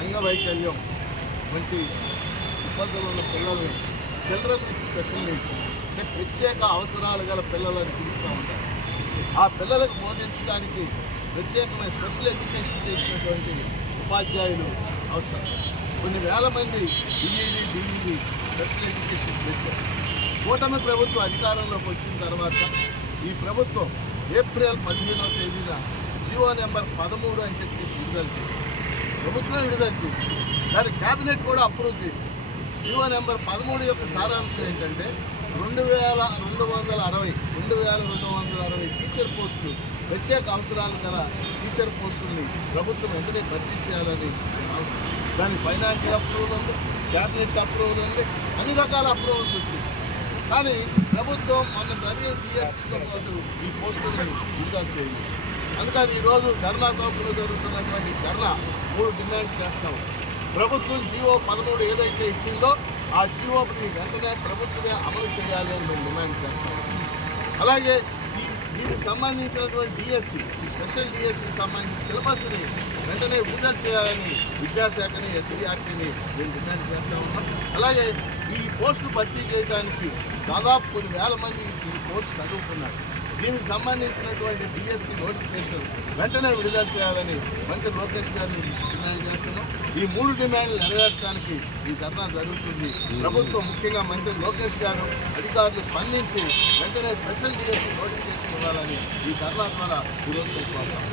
అంగవైకల్యం వంటి ఇబ్బందులు ఉన్న పిల్లల్ని చిల్డ్రన్ విత్ స్పెషల్ నీడ్స్ అంటే ప్రత్యేక అవసరాలు గల పిల్లలని పిలుస్తూ ఉంటారు. ఆ పిల్లలకు బోధించడానికి ప్రత్యేకమైన స్పెషల్ ఎడ్యుకేషన్ చేసినటువంటి ఉపాధ్యాయులు అవసరం. కొన్ని వేల మంది డిఈడి డిఈడి స్పెషల్ ఎడ్యుకేషన్ చేశారు. కూటమి ప్రభుత్వం అధికారంలోకి వచ్చిన తర్వాత ఈ ప్రభుత్వం ఏప్రిల్ 15వ తేదీన జీవో నెంబర్ 13 అని చెప్పేసి విడుదల చేసింది. ప్రభుత్వం విడుదల చేసింది, దాని క్యాబినెట్ కూడా అప్రూవ్ చేసింది. జీవో నెంబర్ 13 యొక్క సారాంశం ఏంటంటే 2260 టీచర్ పోస్టులు, ప్రత్యేక అవసరాలు గల టీచర్ పోస్టుల్ని ప్రభుత్వం వెంటనే భర్తీ చేయాలని అవసరం. దానికి ఫైనాన్షియల్ అప్రూవల్ ఉంది, క్యాబినెట్ అప్రూవల్ ఉంది, అన్ని రకాల అప్రూవల్స్ వచ్చేసి. కానీ ప్రభుత్వం మొన్న జరిగిన డిఎస్సీతో పాటు ఈ పోస్టులను విడుదల చేయాలి. అందుకని ఈరోజు ధర్నా చౌక్లో జరుగుతున్నటువంటి ధర్నా 3 డిమాండ్ చేస్తాము. ప్రభుత్వం జీవో 13 ఏదైతే ఇచ్చిందో ఆ జీవోని వెంటనే ప్రభుత్వమే అమలు చేయాలి అని మేము డిమాండ్ చేస్తాము. అలాగే దీనికి సంబంధించినటువంటి డిఎస్సి, ఈ స్పెషల్ డిఎస్సికి సంబంధించిన సిలబస్ని వెంటనే విడుదల చేయాలని విద్యాశాఖని, ఎస్సీఆర్టీని మేము డిమాండ్ చేస్తూ ఉన్నాం. అలాగే ఈ పోస్టులు భర్తీ చేయడానికి దాదాపు కొన్ని వేల మంది ఈ కోర్సు చదువుకున్నారు. దీనికి సంబంధించినటువంటి డిఎస్సి నోటిఫికేషన్ వెంటనే విడుదల చేయాలని మంత్రి లోకేష్ గారిని డిమాండ్ చేస్తున్నాం. ఈ 3 డిమాండ్లు నెరవేర్చడానికి ఈ ధర్నా జరుగుతుంది. ప్రభుత్వం ముఖ్యంగా మంత్రి లోకేష్ గారు అధికారులు స్పందించి వెంటనే స్పెషల్ డిఎస్సి నోటిఫికేషన్ ఇవ్వాలని ఈ ధర్నా ద్వారా ఈరోజు కోరుతాం.